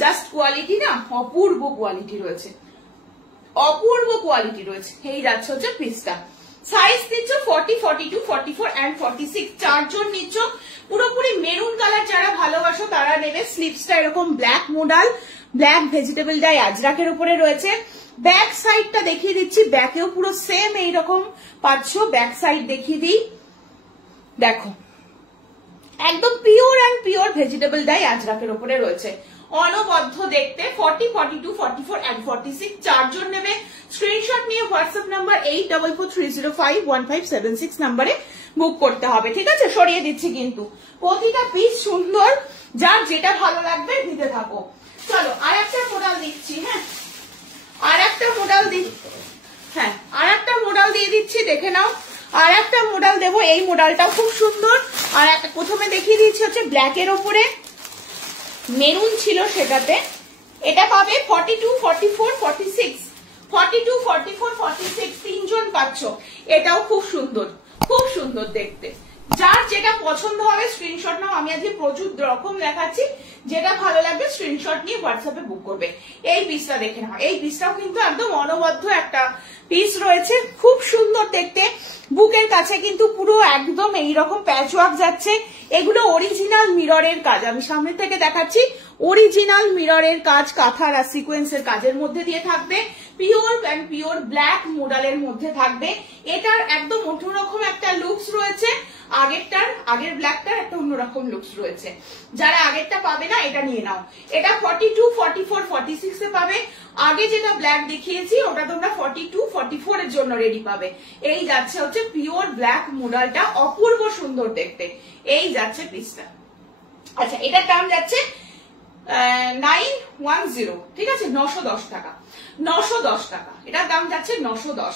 জাস্ট কোয়ালিটি না, অপূর্ব কোয়ালিটি রয়েছে, অপূর্ব কোয়ালিটি রয়েছে। এই যাচ্ছে হচ্ছে পিসটা, সাইজ নিচ্ছ 40, 42, 44 and 46, চারজন নিচ্ছ। পুরোপুরি মেরুন কালার যারা ভালোবাসো তারা নেবে। স্লিপসটা এরকম black modal, black vegetable dye আজরাকের উপরে রয়েছে। ব্যাক সাইডটা দেখিয়ে দিচ্ছি, ব্যাকেও পুরো সেম এইরকম পাচ্ছ। ব্যাক সাইড দেখিয়ে দিই, দেখো একদম pure and pure vegetable dye আজরাকের উপরে রয়েছে, অনবদ্য দেখতে। 40, 42, 44 and 46, চারজন নেবে। স্ক্রিনশট নিয়ে হোয়াটসঅ্যাপ নাম্বার 8443051576 নাম্বারে বুক করতে হবে, ঠিক আছে। সরিয়ে দিচ্ছি কিন্তু, প্রতিটা পিস সুন্দর, যার যেটা ভালো লাগবে নিতে থাকো। চলো আর একটা মোডাল দিচ্ছি, আর একটা মোডাল দিয়ে দিচ্ছি, দেখে নাও। আর একটা মোডাল দেবো, এই মোডালটাও খুব সুন্দর। আর একটা প্রথমে দেখিয়ে দিচ্ছি হচ্ছে ব্ল্যাকের ওপরে মেরুন ছিল, সেটাতে এটা পাবে 42, 44, 46, 42, 44, 46, তিনজন পাচ্ছ। এটাও খুব সুন্দর, খুব সুন্দর দেখতে। যার যেটা পছন্দ হবে স্ক্রিনশট নাও। আমি আজকে প্রচুর রকম দেখাচ্ছি, যেটা ভালো লাগবে স্ক্রিনশট নিয়ে হোয়াটসঅ্যাপে বুক করবে। এই পিসটা দেখে নাও, এই পিসটাও কিন্তু একদম অনবদ্য একটা পিস রয়েছে, খুব সুন্দর দেখতে। বুকের কাছে কিন্তু পুরো একদম এইরকম প্যাচওয়ার্ক যাচ্ছে। এগুলো অরিজিনাল মিররের কাজ, আমি সামনে থেকে দেখাচ্ছি। অরিজিনাল মিররের কাজ, কাঁথার আর সিকোয়েন্সের কাজের মধ্যে দিয়ে থাকবে। পিওর অ্যান্ড পিওর ব্ল্যাক মোডালের মধ্যে থাকবে। এটার একদম অন্যরকম একটা লুকস রয়েছে, আগের ব্ল্যাকটার একটা অন্যরকম লুকস রয়েছে। যারা আগেরটা পাবে না, এটা নিয়ে নাও। এটা 42, 44, 46 এ পাবে। আগে যেটা ব্ল্যাক দেখিয়েছি ওটা তোমরা 42, 44 এর জন্য রেডি পাবে। এই যাচ্ছে হচ্ছে পিওর ব্ল্যাক মোডালটা, অপূর্ব সুন্দর দেখতে। এই যাচ্ছে পিসটা। আচ্ছা এটার দাম যাচ্ছে 910, ঠিক আছে, 910 টাকা, 910 টাকা এটার দাম যাচ্ছে 910।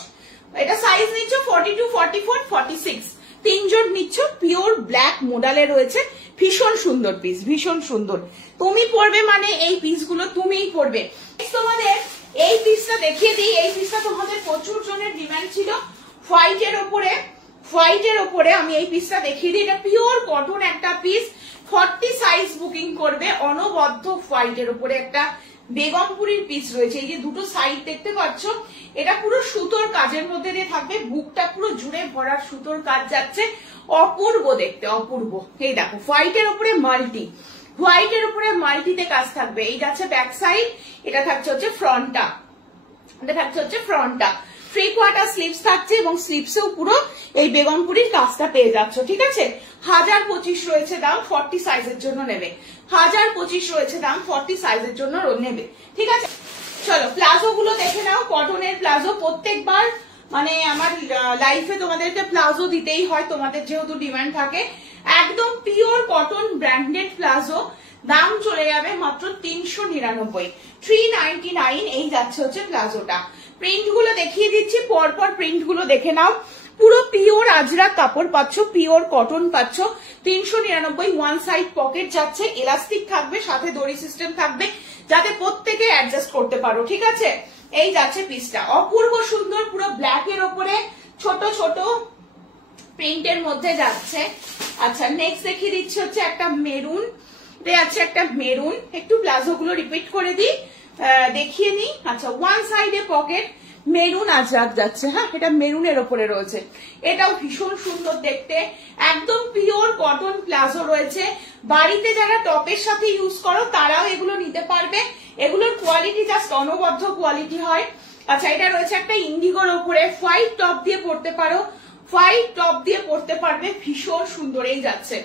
এটা সাইজ নিচ্ছ 42, 44, 46, তিনজন নিচ্ছ। পিওর ব্ল্যাক মোডালে রয়েছে, ভীষণ সুন্দর পিস, ভীষণ সুন্দর। তুমি পরবে মানে এই পিসগুলো তুমিই পরবে। তোমাদের এই পিসটা দেখিয়ে দিই, এই পিসটা তোমাদের প্রচুর জনের ডিমান্ড ছিল হোয়াইটের ওপরে, হোয়াইটের ওপরে আমি এই পিসটা দেখিয়ে দিই। এটা পিওর কটন একটা পিস, 40 সাইজ বুকিং করবে, অনবদ্য হোয়াইটের উপরে একটা বেগমপুরীর পিস রয়েছে। এই যে দুটো সাইড দেখতে পাচ্ছ, এটা পুরো সুতোর কাজের মধ্যে দিয়ে থাকবে, বুকটা পুরো জুড়ে ভরার সুতোর কাজ যাচ্ছে, অপূর্ব দেখতে, অপূর্ব। এই দেখো হোয়াইটের উপরে মাল্টি, হোয়াইটের উপরে মাল্টিতে কাজ থাকবে। এই যাচ্ছে ব্যাক সাইড, এটা থাকছে হচ্ছে ফ্রন্টটা, এটা থাকছে হচ্ছে ফ্রন্টটা। 3/4 স্লিভস থাকছে এবং স্লিভসেও পুরো এই বেগমপুরীর কাজটা পেয়ে যাচ্ছ, ঠিক আছে। 1025 রয়েছে দাম, 40 সাইজের জন্য নেবে, 1025 রয়েছে দাম, 40 সাইজের জন্য নেবে, ঠিক আছে। চলো প্লাজো গুলো দেখে নাও, কটনের প্লাজো। প্রত্যেকবার মানে আমার লাইফে তোমাদেরকে প্লাজো দিতেই হয়, তোমাদের যেহেতু ডিমান্ড থাকে। একদম পিওর কটন ব্র্যান্ডেড প্লাজো, দাম চলে যাবে মাত্র 399, 399। এই যাচ্ছে হচ্ছে প্লাজোটা। প্রিন্ট গুলো দেখিয়ে দিচ্ছি, পরপর প্রিন্ট গুলো দেখে নাও। পুরো পিওর আজরাক কাপড় পাচ্ছ, পিওর কটন পাচ্ছ, 399। ওয়ান সাইড পকেট যাচ্ছে, এলাস্টিক থাকবে, সাথে দড়ি সিস্টেম থাকবে, যাতে প্রত্যেকে অ্যাডজাস্ট করতে পারো, ঠিক আছে। এই যাচ্ছে পিসটা, অপূর্ব সুন্দর, পুরো ব্ল্যাক এর ওপরে ছোট ছোট প্রিন্টের মধ্যে যাচ্ছে। আচ্ছা নেক্সট দেখিয়ে দিচ্ছি হচ্ছে একটা মেরুন, এটা যাচ্ছে একটা মেরুন। একটু প্লাজো গুলো রিপিট করে দিই, দেখিয়ে নিই। আচ্ছা ওয়ান সাইডে পকেট, মেরুন আজরাক যাচ্ছে, হ্যাঁ এটা মেরুনের ওপরে রয়েছে, এটাও ভীষণ সুন্দর দেখতে। একদম পিওর কটন প্লাজো রয়েছে, বাড়িতে যারা টপের সাথে ইউজ করো তারাও এগুলো নিতে পারবে। এগুলোর কোয়ালিটি জাস্ট অনবদ্য কোয়ালিটি হয়। আচ্ছা এটা রয়েছে একটা ইন্ডিগোর ওপরে, হোয়াইট টপ দিয়ে পরতে পারো, হোয়াইট টপ দিয়ে পরতে পারবে, ভীষণ সুন্দর। এই যাচ্ছে,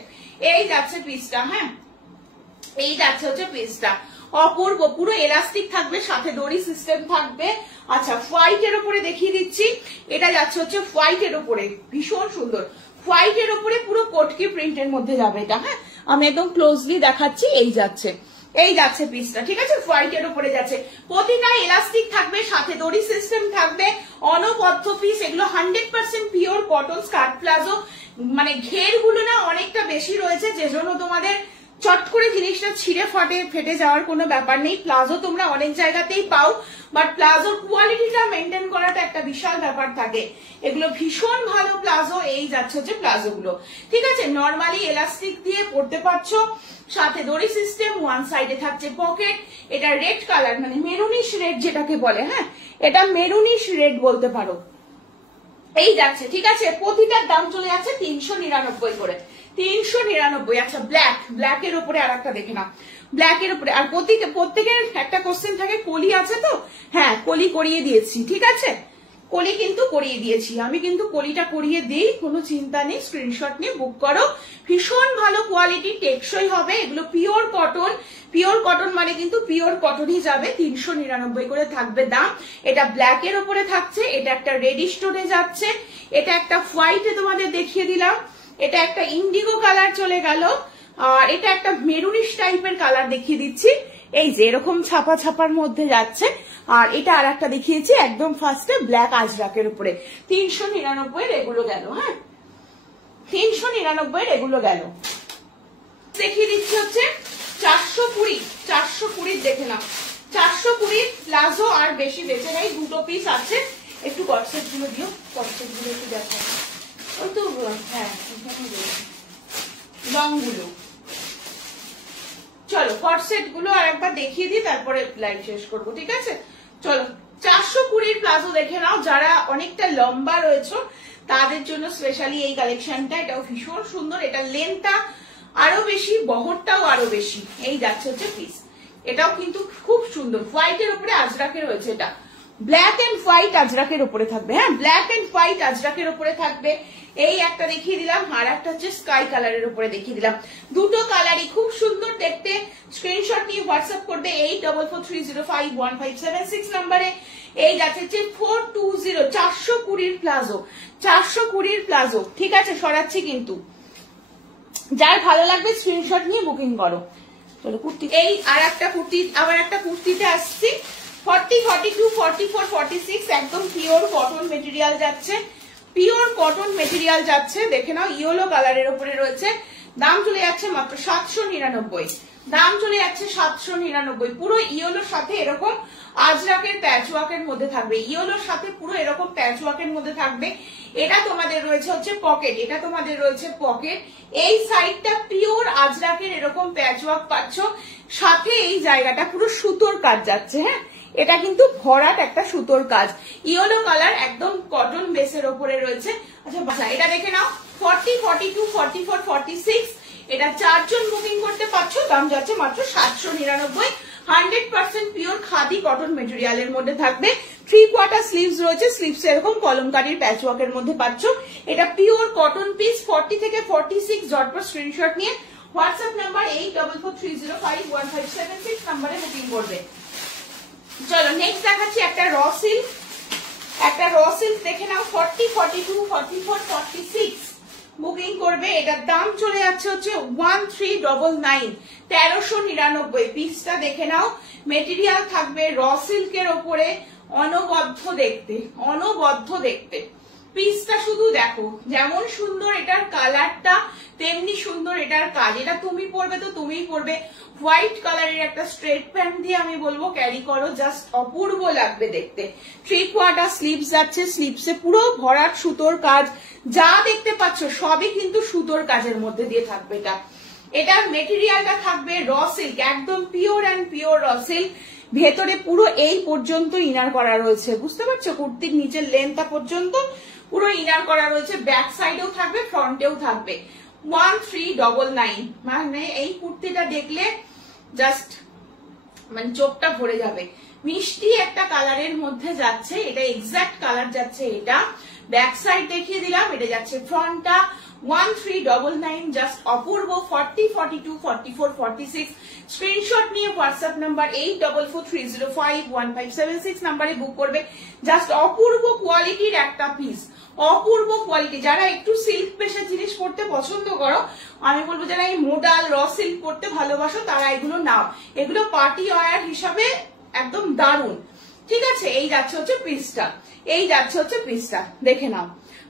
এই যাচ্ছে পিসটা, হ্যাঁ এই যাচ্ছে হচ্ছে পিসটা, অপূর্ব, পুরো এলাস্টিক থাকবে, সাথে দড়ি সিস্টেম থাকবে। আচ্ছা হোয়াইটের উপরে দেখিয়ে দিচ্ছি, এটা যাচ্ছে হচ্ছে হোয়াইটের উপরে, ভীষণ সুন্দর, হোয়াইটের উপরে পুরো কোটকি প্রিন্টের মধ্যে যাবে এটা, হ্যাঁ আমি একদম ক্লোজলি দেখাচ্ছি। এই যাচ্ছে, এই যাচ্ছে পিসটা, ঠিক আছে, হোয়াইটের উপরে যাচ্ছে, প্রতিটা এলাস্টিক থাকবে, সাথে দড়ি সিস্টেম থাকবে, অনবদ্য পিস। এগুলো 100% পিওর কটন স্কার্ট প্লাজো, মানে ঘের গুলো না অনেকটা বেশি রয়েছে, যে জন্য তোমাদের চট করে জিনিসটা ছিঁড়ে ফেটে যাওয়ার কোনো ব্যাপার নেই। প্লাজো তোমরা অনেক জায়গাতেই পাও, বাট প্লাজোর কোয়ালিটিটা মেনটেন করাটা একটা বিশাল ব্যাপার থাকে। এগুলো ভীষণ ভালো প্লাজো। এই যাচ্ছে হচ্ছে প্লাজো গুলো, ঠিক আছে, নর্মালি এলাস্টিক দিয়ে পরতে পারছো, সাথে দড়ি সিস্টেম, ওয়ান সাইডে থাকছে পকেট। এটা রেড কালার, মানে মেরুনিশ রেড যেটাকে বলে, হ্যাঁ এটা মেরুনিশ রেড বলতে পারো। এই যাচ্ছে, ঠিক আছে, প্রতিটার দাম চলে যাচ্ছে 399 করে, 399। আচ্ছা ব্ল্যাক, ব্ল্যাকের উপরে আর একটা দেখে নাও, ব্ল্যাকের উপরে। আর প্রত্যেকের একটা কোশ্চেন থাকে কলি আছে তো, হ্যাঁ কলি করিয়ে দিয়েছি, ঠিক আছে, কলি কিন্তু করিয়ে দিয়েছি আমি, কিন্তু কলিটা করিয়ে দিই, কোনো চিন্তা নেই, স্ক্রিনশট নিয়ে বুক করো। ভীষণ ভালো কোয়ালিটি, টেকসই হবে, এগুলো পিওর কটন, পিওর কটন মানে কিন্তু পিওর কটনই যাবে। 399 করে থাকবে দাম। এটা ব্ল্যাকের উপরে থাকছে, এটা একটা রেডিশ টোনে যাচ্ছে, এটা একটা হোয়াইটে তোমাদের দেখিয়ে দিলাম, এটা একটা ইন্ডিগো কালার চলে গেল, আর এটা একটা মেরুনিশ টাইপের কালার দেখিয়ে দিচ্ছি, এই যে এরকম ছাপা ছাপার মধ্যে যাচ্ছে। আর এটা আর একটা দেখিয়েছি একদম ফার্স্টে ব্ল্যাক আজরাকের উপরে। 399 এগুলো গেল, হ্যাঁ 399 এগুলো গেল। দেখিয়ে দিচ্ছি হচ্ছে 420, 420 দেখে নাও, 420 প্লাজো। আর বেশি বেঁচে নেই, দুটো পিস আছে। একটু কটসেট গুলো দিও, কটসেট গুলো একটু দেখো, ওই তো হ্যাঁ লং গুলো। চলো কটসেট গুলো আর একবার দেখিয়ে দিই, তারপরে লাইভ শেষ করবো, ঠিক আছে। চলো 420 প্লাজো দেখে নাও, যারা অনেকটা লম্বা রয়েছে তাদের জন্য স্পেশালি এই কালেকশনটা। এটাও ভীষণ সুন্দর, এটা লেন্থটা আরো বেশি, বহরটাও আরো বেশি। এই যাচ্ছে হচ্ছে পিস, এটাও কিন্তু খুব সুন্দর, হোয়াইটের উপরে আজরাকে রয়েছে, এটা ব্ল্যাক এন্ড হোয়াইট আজরাকের উপরে থাকবে, হ্যাঁ ব্ল্যাক এন্ড হোয়াইট আজরাকের উপরে থাকবে। এই একটা দেখিয়ে দিলাম, আর একটা হচ্ছে স্কাই কালারের উপরে দেখিয়ে দিলাম, দুটো কালারই খুব সুন্দর দেখতে। স্ক্রিনশট নিয়ে হোয়াটসঅ্যাপ করবে 8443051576 নাম্বারে। এই যাচ্ছে 420, 420 প্লাজো, 420 প্লাজো, ঠিক আছে, সরাচ্ছি কিন্তু যার ভালো লাগবে স্ক্রিনশট নিয়ে বুকিং করো। চলো কুর্তি, এই আর একটা কুর্তি, আবার একটা কুর্তিতে আসছি 40, 42, 44, 46 একদম পিওর কটন মেটেরিয়াল যাচ্ছে, পিওর কটন মেটেরিয়াল যাচ্ছে। দেখে নাও ইয়েলো কালারের উপরে রয়েছে, দাম চলে যাচ্ছে মাত্র 799, দাম চলে যাচ্ছে 799। পুরো ইয়েলোর সাথে এরকম আজরাকের প্যাচওয়ার্কের মধ্যে থাকবে, ইয়েলোর সাথে পুরো এরকম প্যাচওয়ার্কের মধ্যে থাকবে। এটা তোমাদের রয়েছে হচ্ছে পকেট, এটা তোমাদের রয়েছে পকেট। এই সাইডটা পিওর আজরাকের এরকম প্যাচওয়ার্ক পাচ্ছ, সাথে এই জায়গাটা পুরো সুতোর কাজ যাচ্ছে। হ্যাঁ, এটা কিন্তু ভরাট একটা সুতোর কাজ, ইয়েলো কালার একদম কটন বেসের ওপরে রয়েছে। আচ্ছা এটা দেখে নাও 40, 42, 44, 46 এটা 4 জন বুকিং করতে পারছো, দাম যাচ্ছে মাত্র 799। 100% পিওর খাদি কটন মেটেরিয়ালের মধ্যে থাকবে। 3/4 স্লিভস রয়েছে, স্লিভস এরকম কলমকারীর প্যাচওয়ার্কের মধ্যে পাচ্ছ। এটা পিওর কটন পিস। 40 থেকে 46 জটপট স্ক্রিনশট নিয়ে হোয়াটসঅ্যাপ নাম্বার 8443051576 নাম্বারে বুকিং করবে। চলো নেক্সট দেখাচ্ছি একটা র সিল্ক, একটা র সিল্ক দেখে নাও 40, 42, 44, 46 বুকিং করবে। এটার দাম চলে যাচ্ছে হচ্ছে 1399, 1399। পিসটা দেখে নাও, মেটেরিয়াল থাকবে র সিল্কের ওপরে, অনবদ্য দেখতে, অনবদ্য দেখতে। পিসটা শুধু দেখো, যেমন সুন্দর এটার কালারটা তেমনি সুন্দর এটার কাজ। এটা তুমি পরবে তো তুমিই পরবে। হোয়াইট কালারের একটা স্ট্রেট প্যান্ট দিয়ে আমি বলবো ক্যারি করো, জাস্ট অপূর্ব লাগবে দেখতে। 3/4 স্লিভস যাচ্ছে, স্লিভসে পুরো ভরাট সুতোর কাজ, যা দেখতে পাচ্ছ সবই কিন্তু সুতোর কাজের মধ্যে দিয়ে থাকবে। এটার মেটেরিয়ালটা থাকবে র সিল্ক, একদম pure and pure raw silk. ভেতরে পুরো এই পর্যন্ত ইনার করা রয়েছে, বুঝতে পারছো, কুর্তির নিচের লেন্থটা পর্যন্ত পুরো ইনার করা রয়েছে। ব্যাক সাইডেও থাকবে, ফ্রন্টেও থাকবে। 1399, মানে এই কুর্তিটা দেখলে জাস্ট মানে চোখটা ভরে যাবে। মিষ্টি একটা কালারের মধ্যে যাচ্ছে, এটা এক্সাক্ট কালার যাচ্ছে। এটা ব্যাক সাইড দেখিয়ে দিলাম, এটা যাচ্ছে ফ্রন্টটা। 1399, জাস্ট অপূর্ব। 40, 42, 44, 46 স্ক্রিনশট নিয়ে হোয়াটসঅ্যাপ নাম্বার 8443051576 নাম্বারে বুক করবে। জাস্ট অপূর্ব কোয়ালিটির একটা পিস, অপূর্ব কোয়ালিটি। যারা একটু সিল্ক পেশা জিনিস পড়তে পছন্দ করো, আমি বলবো যারা এই মোডাল র সিল্ক পড়তে ভালোবাসো তারা এগুলো নাও। এগুলো পার্টি ওয়্যার হিসাবে একদম দারুণ। ঠিক আছে, এই যাচ্ছে হচ্ছে পিসটা, এই যাচ্ছে হচ্ছে পিসটা দেখে নাও।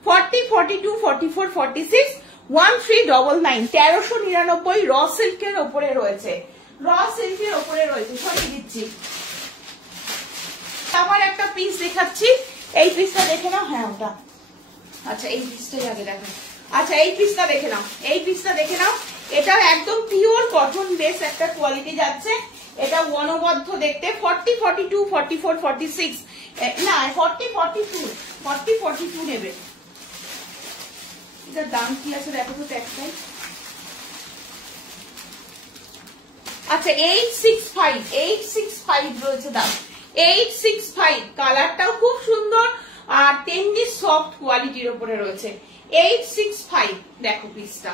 40, 42, 44, 46 1399, 1399 র সিল্কের ওপরে রয়েছে, র সিল্কের ওপরে রয়েছে। সরিয়ে দিচ্ছি। আবার একটা পিস দেখাচ্ছি, এই পিসটা দেখে নাও। হ্যাঁ ওটা, আচ্ছা এই পিসটাই আগে দেখো। আচ্ছা এই পিসটা দেখে নাও, এই পিসটা দেখে নাও। এটা একদম পিওর কটন বেস একটা কোয়ালিটি যাচ্ছে। এটা অনবদ্য দেখতে। 40, 42, 44, 46 না 40, 42, 40, 42 নেবে। এটার দাম কি আছে দেখো তো একটাই। আচ্ছা 865, 865 রয়েছে দাম, 865। কালারটাও খুব সুন্দর আর তেমনি সফট কোয়ালিটির উপরে রয়েছে। 865 দেখো পিসটা,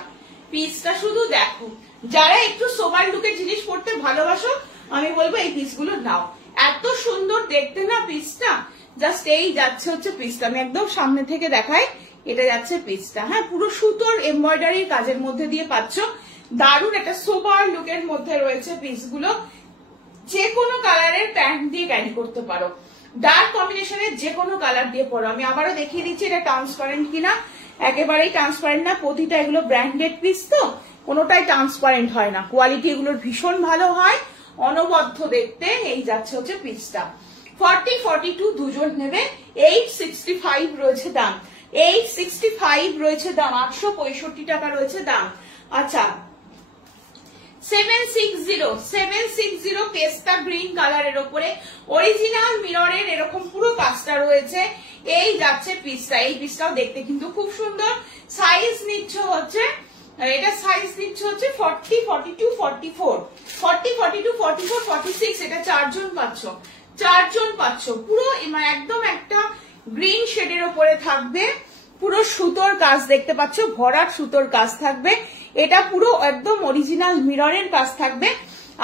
পিসটা শুধু দেখো। যারা একটু সোবার লুকের জিনিস পড়তে ভালোবাসো আমি বলবো এই পিসগুলো নাও, এত সুন্দর দেখতে না পিসটা। জাস্ট এই যাচ্ছে হচ্ছে পিসটা, আমি একদম সামনে থেকে দেখাই। এটা যাচ্ছে পিসটা। হ্যাঁ, পুরো সুতোর এমব্রয়ডারির কাজের মধ্যে দিয়ে পাচ্ছ। দারুণ একটা সোবার লুকের মধ্যে রয়েছে পিসগুলো। যে কোনো কালারের প্যান্ট দিয়ে ক্যারি করতে পারো, ডার্ক কম্বিনেশনের যে কোনো কালার দিয়ে পরো। আমি আবারও দেখিয়ে দিচ্ছি এটা ট্রান্সপারেন্ট কিনা। একেবারেই ট্রান্সপারেন্ট না, প্রতিটা এগুলো ব্র্যান্ডেড পিস তো কোনোটাই ট্রান্সপারেন্ট হয় না। কোয়ালিটি এগুলোর ভীষণ ভালো হয়, অনবদ্য দেখতে। এই যাচ্ছে হচ্ছে পিসটা। 40, 42 দুজন নেবে। 865 রয়েছে দাম, 865 রয়েছে দাম, 865 টাকা রয়েছে দাম। আচ্ছা 760 পেস্তা গ্রিন কালারের উপরে অরিজিনাল মিররের এরকম পুরো কাজটা রয়েছে। এই যাচ্ছে পিসটা, এই পিসটাও দেখতে কিন্তু খুব সুন্দর। সাইজ নিচ্ছ হচ্ছে, এটা সাইজ নিচ্ছে হচ্ছে 40, 42, 44, 40, 42, 44, 46 এটা 4 জন পাচ্ছ, 4 জন পাচ্ছ। পুরো একদম একটা গ্রিন শেডের উপরে থাকবে, পুরো সুতোর কাজ দেখতে পাচ্ছ, ভরাট সুতোর কাজ থাকবে। এটা পুরো একদম অরিজিনাল মিররের কাজ থাকবে।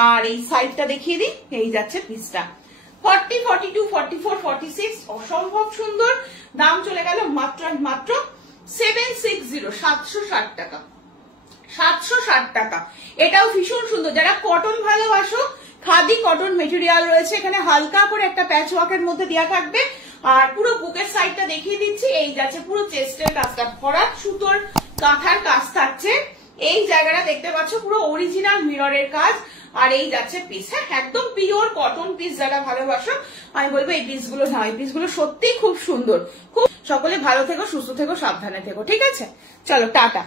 আর এই সাইডটা দেখিয়ে দিই, এই যাচ্ছে পিসটা। 40, 42, 44, 46 অসম্ভব সুন্দর। দাম চলে গেল মাত্র 760, 760 টাকা, 760 টাকা। এটাও ভীষণ সুন্দর। যারা কটন ভালোবাসো, খাদি কটন মেটেরিয়াল রয়েছে, এখানে হালকা করে একটা প্যাচ ওয়ার্কের মধ্যে দেওয়া থাকবে। আর পুরো বুকের সাইডটা দেখিয়ে দিচ্ছি, এই যাচ্ছে পুরো চেস্টের কাজটা, ভরাট সুতোর কাঁথার কাজ থাকছে। এই জায়গাটা দেখতে পাচ্ছ পুরো অরিজিনাল মিররের কাজ। আর এই যাচ্ছে পিস, হ্যাঁ একদম পিওর কটন পিস। যারা ভালোবাসো আমি বলবো এই পিসগুলো নাও, এই পিসগুলো সত্যি খুব সুন্দর। খুব সকলে ভালো থেকো, সুস্থ থেকো, সাবধানে থেকো, ঠিক আছে? চলো টাটা।